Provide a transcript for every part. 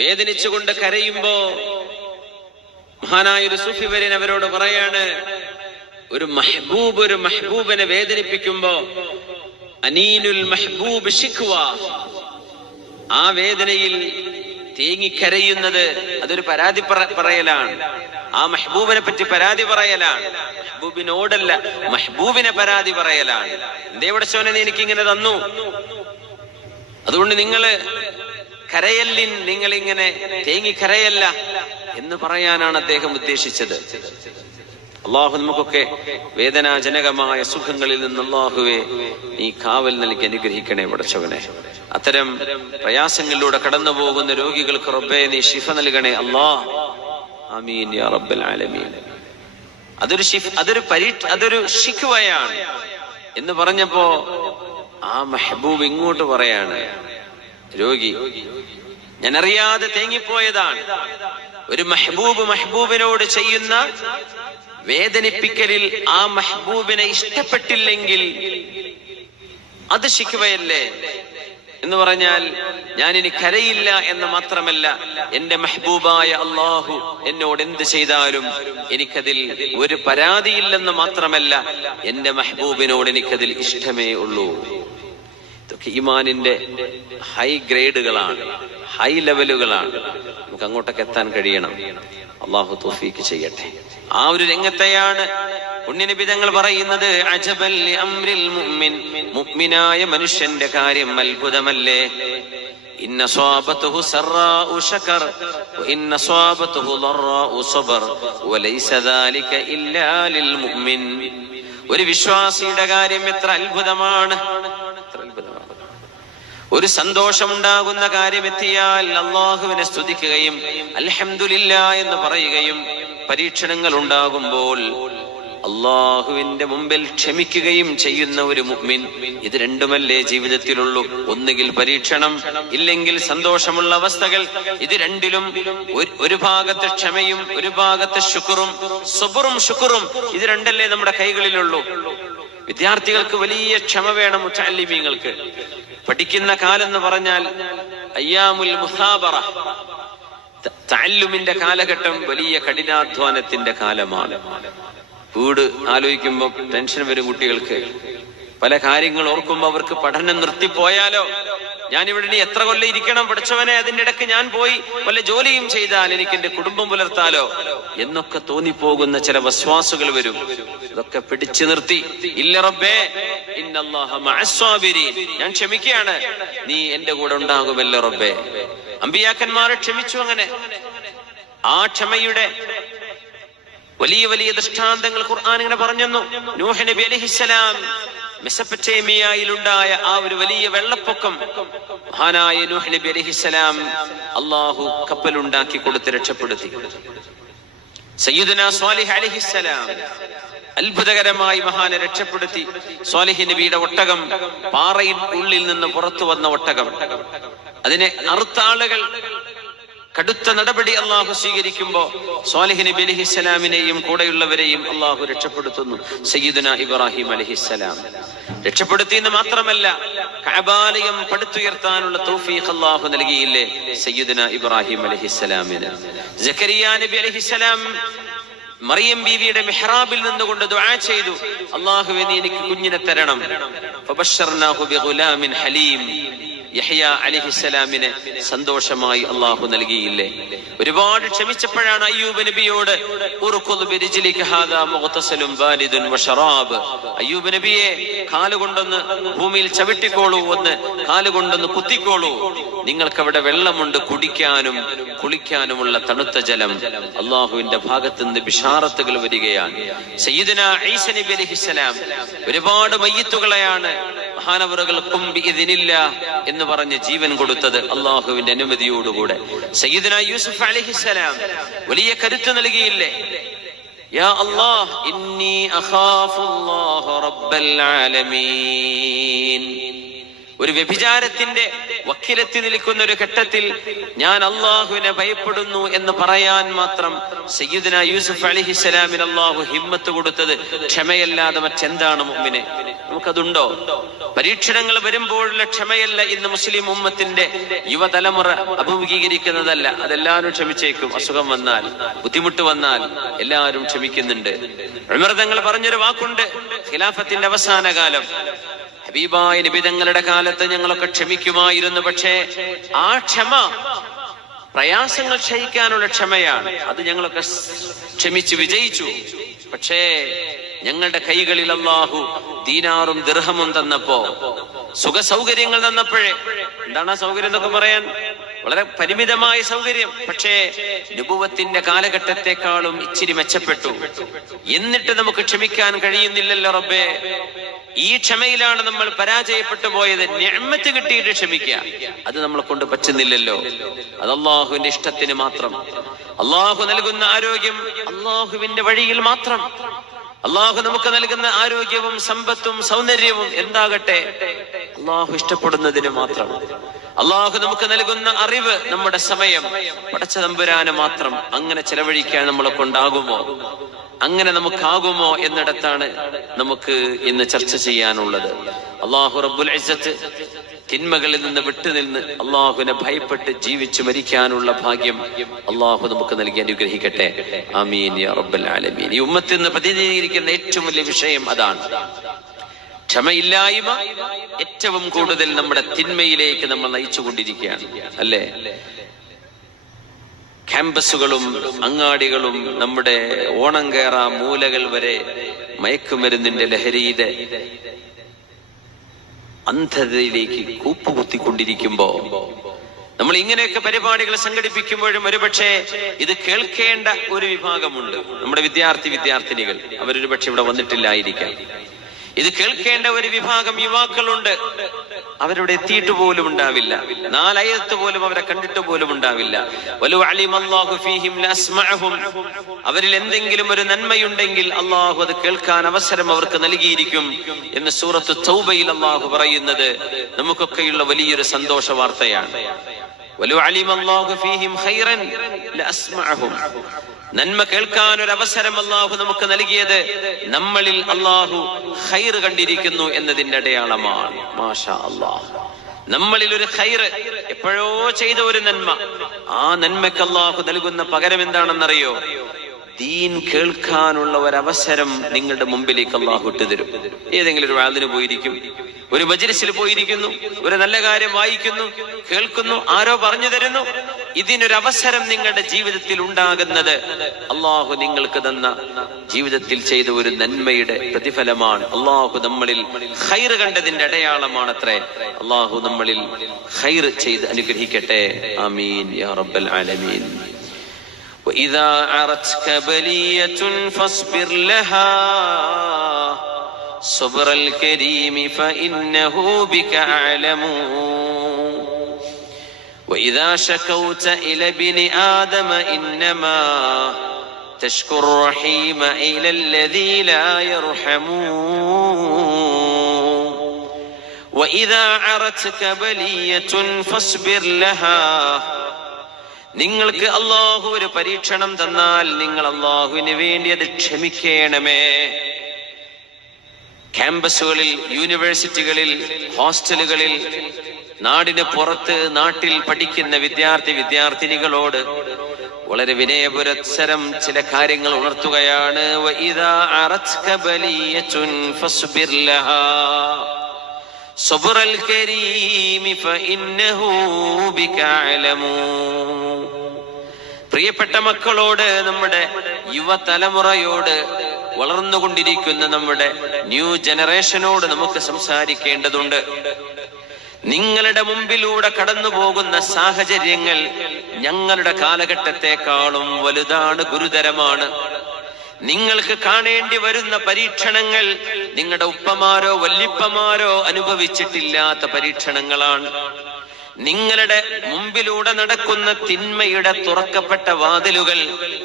വേദനിച്ചുകൊണ്ട് കരയുമ്പോ മഹാനായൊരു സൂഫി വര്യൻ അവരോട് പറയാണ് ഒരു മഹബൂബ് ഒരു മഹബൂബിനെ വേദനിപ്പിക്കുമ്പോ അനീനുൽ മഹബൂബ് ശിഖുവ. ആ വേദനയിൽ തേങ്ങിക്കരയുന്നത് അതൊരു പരാതി പറയലാണ്. ആ മെഹബൂബിനെ പറ്റി പരാതി പറയലാണ്. മെഹബൂബിനോടല്ല മെഹബൂബിനെ പരാതി പറയലാണ്. എന്തേ ഇവിടെ നീ എനിക്ക് ഇങ്ങനെ തന്നു? അതുകൊണ്ട് നിങ്ങൾ കരയല്ലിൻ നിങ്ങളിങ്ങനെ തേങ്ങി കരയല്ല എന്ന് പറയാനാണ് അദ്ദേഹം ഉദ്ദേശിച്ചത്. അള്ളാഹു നമുക്കൊക്കെ വേദനാജനകമായ സുഖങ്ങളിൽ നിന്ന് അള്ളാഹുവെ നീ കാവൽ നൽകി അനുഗ്രഹിക്കണേ പടച്ചവനെ. അത്തരം പ്രയാസങ്ങളിലൂടെ കടന്നു പോകുന്ന രോഗികൾക്ക് റബ്ബെ നീ ശിഫ നൽകണേ അല്ലാ. ആമീൻ യാ റബ്ബൽ ആലമീൻ. അതൊരു ഷിഫ് അതൊരു പരീ അതൊരു ശിഖുവയാണ് എന്ന് പറഞ്ഞപ്പോ ആ മെഹബൂബ് ഇങ്ങോട്ട് പറയാണ് രോഗി ഞാൻ അറിയാതെ തേങ്ങിപ്പോയതാണ്. ഒരു മെഹബൂബ് മെഹബൂബിനോട് ചെയ്യുന്ന വേദനിപ്പിക്കലിൽ ആ മെഹബൂബിനെ ഇഷ്ടപ്പെട്ടില്ലെങ്കിൽ അത് ശിഖുവയല്ലേ? എന്ന് പറഞ്ഞാൽ ഞാൻ ഇനി കരയില്ല എന്ന് മാത്രമല്ല എന്റെ മെഹബൂബായ അള്ളാഹു എന്നോട് എന്ത് ചെയ്താലും എനിക്കതിൽ ഒരു പരാതിയില്ലെന്ന് മാത്രമല്ല എന്റെ മെഹബൂബിനോട് എനിക്കതിൽ ഇഷ്ടമേ ഉള്ളൂ. ഈമാനിന്റെ ഹൈ ഗ്രേഡുകളാണ് ഹൈ ലെവലുകളാണ് നമുക്ക് അങ്ങോട്ടൊക്കെ എത്താൻ കഴിയണം. അള്ളാഹു തോഫീക്ക് ചെയ്യട്ടെ. ആ ഒരു രംഗത്തെയാണ് പുണ്യനബി തങ്ങൾ പറയുന്നത് അജബൽ മുഅ്മിൻ. മുഅ്മിനായ മനുഷ്യന്റെ കാര്യം അത്ഭുതമല്ലേ? ഇന്ന സ്വാബത്തുഹു സറാഉ ഇന്ന സബർ ദാലിക ഇല്ലാ ലിൽ മുഅ്മിൻ. ഒരു വിശ്വാസിയുടെ കാര്യം എത്ര അത്ഭുതമാണ്. ഒരു സന്തോഷമുണ്ടാകുന്ന കാര്യമെത്തിയാൽ അള്ളാഹുവിനെ സ്തുതിക്കുകയും അൽഹംദുലില്ല എന്ന് പറയുകയും പരീക്ഷണങ്ങൾ ഉണ്ടാകുമ്പോൾ അള്ളാഹുവിന്റെ മുമ്പിൽ ക്ഷമിക്കുകയും ചെയ്യുന്ന ഒരു മുഅ്മിൻ. ഇത് രണ്ടുമല്ലേ ജീവിതത്തിലുള്ളൂ? ഒന്നുകിൽ പരീക്ഷണം ഇല്ലെങ്കിൽ സന്തോഷമുള്ള അവസ്ഥകൾ. ഇത് രണ്ടിലും ഒരു- ഭാഗത്ത് ക്ഷമയും ഒരു ഭാഗത്ത് ശുക്റും സുബറും ശുക്റും. ഇത് രണ്ടല്ലേ നമ്മുടെ കൈകളിലുള്ളൂ? വിദ്യാർത്ഥികൾക്ക് വലിയ ക്ഷമ വേണം മുത്തല്ലിമീങ്ങൾക്ക് പഠിക്കുന്ന കാലം എന്ന് പറഞ്ഞാൽ അയ്യാമുൽ മുസാബറ. ത- തഅല്ലുമിന്റെ കാലഘട്ടം വലിയ കഠിനാധ്വാനത്തിന്റെ കാലമാണ്. വീട് ആലോചിക്കുമ്പോൾ ടെൻഷൻ വരും കുട്ടികൾക്ക്. പല കാര്യങ്ങൾ ഓർക്കുമ്പോൾ അവർക്ക് പഠനം നിർത്തിപ്പോയാലോ? ഞാൻ ഇവിടെ ഇനി എത്ര കൊല്ലം ഇരിക്കണം പഠിച്ചവനെ അതിന്റെ ഇടയ്ക്ക് ഞാൻ പോയി വല്ല ജോലിയും ചെയ്താൽ എനിക്ക് എന്റെ കുടുംബം പുലർത്താലോ എന്നൊക്കെ തോന്നിപ്പോകുന്ന ചില വസ്വാസുകൾ വരും. ഇതൊക്കെ പിടിച്ചു നിർത്തി. ഇല്ല റബ്ബേ. ഞാൻ ക്ഷമിക്കുകയാണ്. നീ എന്റെ കൂടെ ഉണ്ടാകുമല്ലോ റബ്ബേ. അമ്പിയാക്കന്മാരെ ക്ഷമിച്ചു അങ്ങനെ. ആ ക്ഷമയുടെ വലിയ വലിയ ദൃഷ്ടാന്തങ്ങൾ ഖുർആൻ ഇങ്ങനെ പറഞ്ഞു നൂഹ് നബി അലൈഹിസ്സലാം മെസപ്പറ്റേമിയയിലുണ്ടായ ആ ഒരു വലിയ വെള്ളപ്പൊക്കം മഹാനായ നൂഹ് നബി അലഹിസലാം അള്ളാഹു കപ്പലുണ്ടാക്കി കൊടുത്ത് രക്ഷപ്പെടുത്തി. സയ്യിദന സ്വാലിഹ് അലഹിസലാം അത്ഭുതകരമായി മഹാനെ രക്ഷപ്പെടുത്തി. സ്വാലിഹി നബിയുടെ ഒട്ടകം പാറയിൽ ഉള്ളിൽ നിന്ന് പുറത്തു വന്ന ഒട്ടകം. അതിനെ അറുത്ത ആളുകൾ കടുത്ത നടപടി അള്ളാഹു സ്വീകരിക്കുമ്പോ സ്വാലിഹ് നബി അലഹിസ്സലാമിനെയും കൂടെയുള്ളവരെയും അള്ളാഹു രക്ഷപ്പെടുത്തുന്നു. സയ്യിദുന ഇബ്രാഹിം അലഹിസ്സലാം രക്ഷപ്പെടുത്തി എന്ന് മാത്രമല്ല കഅബാലയം പടുത്തുയർത്താനുള്ള തൗഫീഖ് അള്ളാഹു നൽകിയില്ലേ സയ്യിദുന ഇബ്രാഹിം അലഹിസ്സലാമിന് ജക്കരിയ നബി അലഹിസ്സലാം മറിയം ബീവിയുടെ മെഹ്റാബിൽ നിന്നുകൊണ്ട് ദുആ ചെയ്തു. അള്ളാഹുവെ നീ എനിക്ക് കുഞ്ഞിനെ തരണം. ബിഗുലാമിൻ ഹലീം. യഹ്യ അലിഹിസ്സലാമിനെ സന്തോഷമായി അള്ളാഹു നൽകിയില്ലേ? ഒരുപാട് ക്ഷമിച്ചപ്പോഴാണ് അയ്യൂബ് നബിയോട് അയ്യൂബ് നബിയെ കാലുകൊണ്ടൊന്ന് ഭൂമിയിൽ ചവിട്ടിക്കോളൂ ഒന്ന് കാലുകൊണ്ടൊന്ന് കുത്തിക്കോളൂ. നിങ്ങൾക്ക് അവിടെ വെള്ളമുണ്ട് കുടിക്കാനും കുളിക്കാനുമുള്ള തണുത്ത ജലം അള്ളാഹുവിന്റെ ഭാഗത്ത് നിന്ന് ബിഷാറത്തുകൾ വരികയാണ്. ഒരുപാട് മയ്യത്തുകളെയാണ് മഹാനവറുകൾക്കും എന്ന് പറഞ്ഞ് ജീവൻ കൊടുത്തത് അള്ളാഹുവിന്റെ അനുമതിയോടുകൂടെ. സയ്യിദന യൂസുഫ് അലൈഹിസ്സലാം വലിയ കരുത്ത് നൽകിയില്ലേ? യാ അല്ലാഹ് ഇന്നി അഖാഫുല്ലാഹ റബ്ബൽ ആലമീൻ. ഒരു വ്യഭിചാരത്തിന്റെ വക്കിലെത്തി നിൽക്കുന്ന ഒരു ഘട്ടത്തിൽ ഞാൻ അള്ളാഹുവിനെ ഭയപ്പെടുന്നു എന്ന് പറയാൻ മാത്രം സയ്യിദന യൂസുഫ് അലിഹിസ്സലാമിന് അള്ളാഹു ഹിമ്മത്ത് കൊടുത്തത് ക്ഷമയല്ലാതെ മറ്റെന്താണ് മുമ്പിനെ നമുക്കതുണ്ടോ? പരീക്ഷണങ്ങൾ വരുമ്പോഴുള്ള ക്ഷമയല്ല ഇന്ന് മുസ്ലിം ഉമ്മത്തിന്റെ യുവതലമുറ അഭിമുഖീകരിക്കുന്നതല്ല. അതെല്ലാവരും ക്ഷമിച്ചേക്കും. അസുഖം വന്നാൽ ബുദ്ധിമുട്ട് വന്നാൽ എല്ലാവരും ക്ഷമിക്കുന്നുണ്ട്. അമൃതങ്ങൾ പറഞ്ഞൊരു വാക്കുണ്ട് ഖിലാഫത്തിന്റെ അവസാന കാലം ഹബീബായ നിബിതങ്ങളുടെ കാലത്ത് ഞങ്ങളൊക്കെ ക്ഷമിക്കുമായിരുന്നു. പക്ഷേ ആ ക്ഷമ പ്രയാസങ്ങൾ ക്ഷയിക്കാനുള്ള ക്ഷമയാണ്. അത് ഞങ്ങളൊക്കെ ക്ഷമിച്ചു വിജയിച്ചു. പക്ഷേ ഞങ്ങളുടെ കൈകളിൽ അള്ളാഹു ദീനാറും ദൃഹമും തന്നപ്പോ സുഖ സൗകര്യങ്ങൾ തന്നപ്പോഴേ എന്താണ് സൗകര്യം എന്നൊക്കെ പറയാൻ? വളരെ പരിമിതമായ സൗകര്യം. പക്ഷേ നുപുവത്തിന്റെ കാലഘട്ടത്തെക്കാളും ഇച്ചിരി മെച്ചപ്പെട്ടു. എന്നിട്ട് നമുക്ക് ക്ഷമിക്കാൻ കഴിയുന്നില്ലല്ലോ റബ്ബേ. ഈ ക്ഷമയിലാണ് നമ്മൾ പരാജയപ്പെട്ടു പോയത്. ഞമ്മത്ത് കിട്ടിയിട്ട് ക്ഷമിക്കുക. അത് നമ്മളെ കൊണ്ട് പറ്റുന്നില്ലല്ലോ. അത് അള്ളാഹുവിന്റെ ഇഷ്ടത്തിന് മാത്രം. അള്ളാഹു നൽകുന്ന ആരോഗ്യം അള്ളാഹുവിന്റെ വഴിയിൽ മാത്രം. അള്ളാഹു നമുക്ക് നൽകുന്ന ആരോഗ്യവും സമ്പത്തും സൗന്ദര്യവും എന്താകട്ടെ? അള്ളാഹു ഇഷ്ടപ്പെടുന്നതിന് മാത്രം. അള്ളാഹു നമുക്ക് നൽകുന്ന അറിവ് നമ്മുടെ സമയം. പടച്ച തമ്പുരാന് മാത്രം അങ്ങനെ ചെലവഴിക്കാൻ നമ്മളെ കൊണ്ടാകുമോ? അങ്ങനെ നമുക്കാകുമോ എന്നിടത്താണ് നമുക്ക് ഇന്ന് ചർച്ച ചെയ്യാനുള്ളത്. അള്ളാഹു റബ്ബുൽ തിന്മകളിൽ നിന്ന് വിട്ടുനിന്ന് അള്ളാഹുവിനെ ഭയപ്പെട്ട് ജീവിച്ചു മരിക്കാനുള്ള ഭാഗ്യം അള്ളാഹു നമുക്ക് നൽകി അനുഗ്രഹിക്കട്ടെ. അമീൻ റബ്ബൽ ആലമീൻ. ഈ ഉമ്മത്തിൽ നിന്ന് പ്രതിനിധീകരിക്കുന്ന ഏറ്റവും വലിയ വിഷയം അതാണ്. ക്ഷമയില്ലായ്മ ഏറ്റവും കൂടുതൽ നമ്മുടെ തിന്മയിലേക്ക് നമ്മൾ നയിച്ചുകൊണ്ടിരിക്കുകയാണ് അല്ലേ? ക്യാമ്പസുകളും അങ്ങാടികളും നമ്മുടെ ഓണം കയറാ മൂലകൾ വരെ മയക്കുമരുന്നിന്റെ ലഹരിയുടെ അന്ധതയിലേക്ക് കൂപ്പുകുത്തിക്കൊണ്ടിരിക്കുമ്പോ നമ്മൾ ഇങ്ങനെയൊക്കെ പരിപാടികൾ സംഘടിപ്പിക്കുമ്പോഴും ഒരുപക്ഷെ ഇത് കേൾക്കേണ്ട ഒരു വിഭാഗമുണ്ട്. നമ്മുടെ വിദ്യാർത്ഥി വിദ്യാർത്ഥിനികൾ അവരൊരു പക്ഷെ ഇവിടെ വന്നിട്ടില്ലായിരിക്കാം. ഇത് കേൾക്കേണ്ട ഒരു വിഭാഗം യുവാക്കളുണ്ട്. അവരുടെ എത്തിയിട്ട് പോലും ഉണ്ടാവില്ല. നാലയത്ത് പോലും അവരെ കണ്ടിട്ട് പോലും ഉണ്ടാവില്ല. അവരിൽ എന്തെങ്കിലും ഒരു നന്മയുണ്ടെങ്കിൽ അള്ളാഹു അത് കേൾക്കാൻ അവസരം അവർക്ക് നൽകിയിരിക്കും എന്ന് സൂറത്ത് തൗബയിൽ അള്ളാഹു പറയുന്നത് നമുക്കൊക്കെയുള്ള വലിയൊരു സന്തോഷ വാർത്തയാണ്. നന്മ കേൾക്കാൻ ഒരു അവസരം അള്ളാഹു നമുക്ക് നൽകിയത് നമ്മളിൽ അള്ളാഹു ഖൈർ കണ്ടിരിക്കുന്നു എന്നതിന്റെ അടയാളമാണ്. മാഷാ നമ്മളിൽ ഒരു ഖൈർ എപ്പോഴോ ചെയ്ത ഒരു നന്മ. ആ നന്മക്ക് അള്ളാഹു നൽകുന്ന പകരം എന്താണെന്നറിയോ? ദീൻ കേൾക്കാനുള്ള ഒരവസരം നിങ്ങളുടെ മുമ്പിലേക്ക് അള്ളാഹു ഇട്ടുതരും. ഏതെങ്കിലും ഒരു വാതിന് പോയിരിക്കും ഒരു മജ്ലിസിൽ പോയിരിക്കുന്നു ഒരു നല്ല കാര്യം വായിക്കുന്നു കേൾക്കുന്നു ആരോ പറഞ്ഞു തരുന്നു ഇതിനൊരു അവസരം നിങ്ങളുടെ ജീവിതത്തിൽ ഉണ്ടാകുന്നത് അള്ളാഹു നിങ്ങൾക്ക് തന്ന ജീവിതത്തിൽ ചെയ്ത ഒരു നന്മയുടെ പ്രതിഫലമാണ് അള്ളാഹു നമ്മളിൽ ഖൈർ കണ്ടതിന്റെ അടയാളമാണത്രേ അള്ളാഹു നമ്മളിൽ ഖൈർ ചെയ്ത് അനുഗ്രഹിക്കട്ടെ ആമീൻ യാ റബ്ബൽ ആലമീൻ وإذا عرتك بلية فاصبر لها صبر الكريم فإنه بك أعلم وإذا شكوت إلى ابن آدم إنما تشكو الرحيم إلى الذي لا يرحم وإذا عرتك بلية فاصبر لها നിങ്ങൾക്ക് അള്ളാഹു ഒരു പരീക്ഷണം തന്നാൽ നിങ്ങൾ അള്ളാഹുവിന് വേണ്ടി അത് ക്ഷമിക്കണമേ ക്യാമ്പസുകളിൽ യൂണിവേഴ്സിറ്റികളിൽ ഹോസ്റ്റലുകളിൽ നാടിന് പുറത്ത് നാട്ടിൽ പഠിക്കുന്ന വിദ്യാർത്ഥി വിദ്യാർത്ഥിനികളോട് വളരെ വിനയപുരത്സരം ചില കാര്യങ്ങൾ ഉണർത്തുകയാണ്. പ്രിയപ്പെട്ട മക്കളോട് നമ്മുടെ യുവതലമുറയോട് വളർന്നുകൊണ്ടിരിക്കുന്ന നമ്മുടെ ന്യൂ ജനറേഷനോട് നമുക്ക് സംസാരിക്കേണ്ടതുണ്ട്. നിങ്ങളുടെ മുമ്പിലൂടെ കടന്നു പോകുന്ന സാഹചര്യങ്ങൾ ഞങ്ങളുടെ കാലഘട്ടത്തെക്കാളും വലുതാണ് ഗുരുതരമാണ്. നിങ്ങൾക്ക് കാണേണ്ടി വരുന്ന പരീക്ഷണങ്ങൾ നിങ്ങളുടെ ഉപ്പമാരോ വല്യപ്പമാരോ അനുഭവിച്ചിട്ടില്ലാത്ത പരീക്ഷണങ്ങളാണ്. നിങ്ങളുടെ മുമ്പിലൂടെ നടക്കുന്ന തിന്മയുടെ തുറക്കപ്പെട്ട വാതിലുകൾ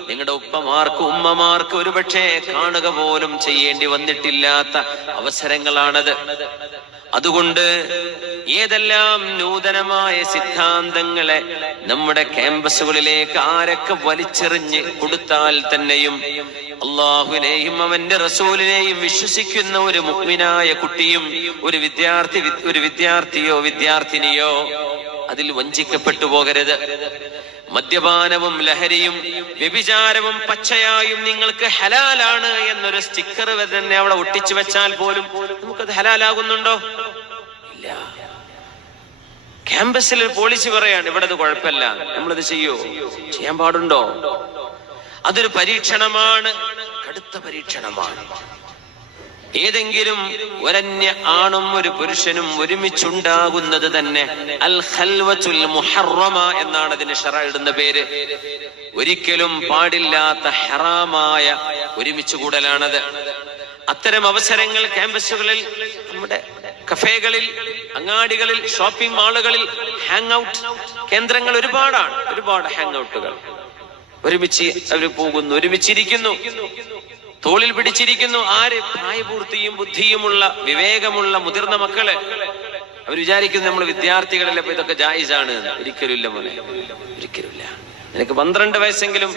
നിങ്ങളുടെ ഉപ്പമാർക്ക് ഉമ്മമാർക്ക് ഒരുപക്ഷെ കാണുക പോലും ചെയ്യേണ്ടി വന്നിട്ടില്ലാത്ത അവസരങ്ങളാണത്. അതുകൊണ്ട് ഏതെല്ലാം നൂതനമായ സിദ്ധാന്തങ്ങളെ നമ്മുടെ ക്യാമ്പസുകളിലേക്ക് ആരൊക്കെ വലിച്ചെറിഞ്ഞ് കൊടുത്താൽ തന്നെയും അള്ളാഹുവിനെയും അവന്റെ റസൂലിനെയും വിശ്വസിക്കുന്ന ഒരു മുഗ്മിനായ കുട്ടിയും ഒരു വിദ്യാർത്ഥി ഒരു വിദ്യാർത്ഥിയോ വിദ്യാർത്ഥിനിയോ അതിൽ വഞ്ചിക്കപ്പെട്ടു പോകരുത്. മദ്യപാനവും ലഹരിയും വ്യഭിചാരവും പച്ചയായും നിങ്ങൾക്ക് ഹലാലാണ് എന്നൊരു സ്റ്റിക്കർ തന്നെ അവിടെ ഒട്ടിച്ചു വെച്ചാൽ പോലും നമുക്കത് ഹലാലാകുന്നുണ്ടോ? ഇല്ല. ക്യാമ്പസിൽ പോളിസി പറയാണ് ഇവിടെ അത് കുഴപ്പമില്ല. നമ്മളത് ചെയ്യോ? ചെയ്യാൻ പാടുണ്ടോ? അതൊരു പരീക്ഷണമാണ്. കടുത്ത പരീക്ഷണമാണ്. ഏതെങ്കിലും ഒരന്യ ആണും ഒരു പുരുഷനും ഒരുമിച്ചുണ്ടാകുന്നത് തന്നെ അൽ ഖൽവത്തുൽ മുഹറമ എന്നാണ് അതിന് ഷറ ഇടുന്ന പേര്. ഒരിക്കലും പാടില്ലാത്ത ഹറാമായ ഒരുമിച്ച് കൂടലാണത് അത്തരം അവസരങ്ങൾ ക്യാമ്പസുകളിൽ നമ്മുടെ കഫേകളിൽ അങ്ങാടികളിൽ ഷോപ്പിംഗ് മാളുകളിൽ ഹാങ് ഔട്ട് കേന്ദ്രങ്ങൾ ഒരുപാടാണ്. ഒരുപാട് ഹാങ് ഔട്ടുകൾ ഒരുമിച്ച് അവർ പോകുന്നു ഒരുമിച്ചിരിക്കുന്നു. തോളിൽ പിടിച്ചിരിക്കുന്നു. ആര്? പ്രായപൂർത്തിയും ബുദ്ധിയുമുള്ള വിവേകമുള്ള മുതിർന്ന മക്കൾ. അവർ വിചാരിക്കുന്നു നമ്മൾ വിദ്യാർത്ഥികളല്ലേ അപ്പൊ ഇതൊക്കെ ജായിസാണ്. ഒരിക്കലുമില്ല മോനെ. ഒരിക്കലുമില്ല. നിനക്ക് പന്ത്രണ്ട് വയസ്സെങ്കിലും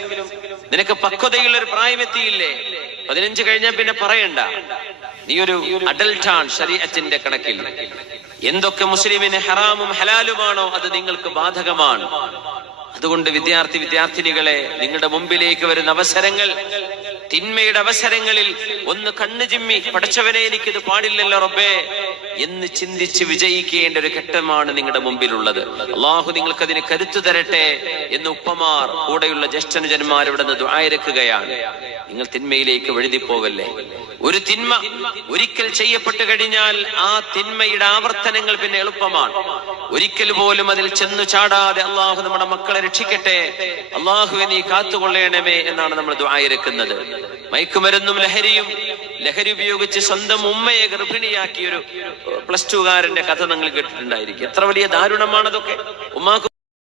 നിനക്ക് പക്വതയുള്ള ഒരു പ്രായമെത്തിയില്ലേ? പതിനഞ്ച് കഴിഞ്ഞാൽ പിന്നെ പറയണ്ട. നീ ഒരു അഡൽട്ടാണ് ശരീരത്തിന്റെ കണക്കിൽ. എന്തൊക്കെ മുസ്ലിമിന് ഹറാമും ഹലാലുമാണോ അത് നിങ്ങൾക്ക് ബാധകമാണ്. അതുകൊണ്ട് വിദ്യാർത്ഥി വിദ്യാർത്ഥിനികളെ നിങ്ങളുടെ മുമ്പിലേക്ക് വരുന്ന അവസരങ്ങൾ തിന്മയുടെ അവസരങ്ങളിൽ ഒന്ന് കണ്ണു ചിമ്മി പഠിച്ചവനെ എനിക്കിത് പാടില്ലല്ലോ റബ്ബേ എന്ന് ചിന്തിച്ച് വിജയിക്കേണ്ട ഒരു ഘട്ടമാണ് നിങ്ങളുടെ മുമ്പിലുള്ളത്. അള്ളാഹു നിങ്ങൾക്ക് അതിന് കരുത്തു തരട്ടെ എന്ന് ഉപ്പമാർ കൂടെയുള്ള ജ്യേഷ്ഠനുജന്മാരിവിടെ നിന്ന് ആയിരക്കുകയാണ് നിങ്ങൾ തിന്മയിലേക്ക് വഴുതി പോവല്ലേ ഒരു തിന്മ ഒരിക്കൽ ചെയ്യപ്പെട്ടു കഴിഞ്ഞാൽ ആ തിന്മയുടെ ആവർത്തനങ്ങൾ പിന്നെ എളുപ്പമാണ്. ഒരിക്കൽ പോലും അതിൽ ചെന്നു ചാടാതെ അള്ളാഹു നമ്മുടെ മക്കളെ രക്ഷിക്കട്ടെ. അള്ളാഹുവെ നീ കാത്തുകൊള്ളേണമേ എന്നാണ് നമ്മൾ ദ്വായിരക്കുന്നത് മയക്കുമരുന്നും ലഹരിയും ലഹരി ഉപയോഗിച്ച് സ്വന്തം ഉമ്മയെ ഗർഭിണിയാക്കിയ ഒരു പ്ലസ് ടുകാരന്റെ കഥ നിങ്ങൾ കേട്ടിട്ടുണ്ടായിരിക്കും. എത്ര വലിയ ദാരുണമാണതൊക്കെ. ഉമ്മാക്ക്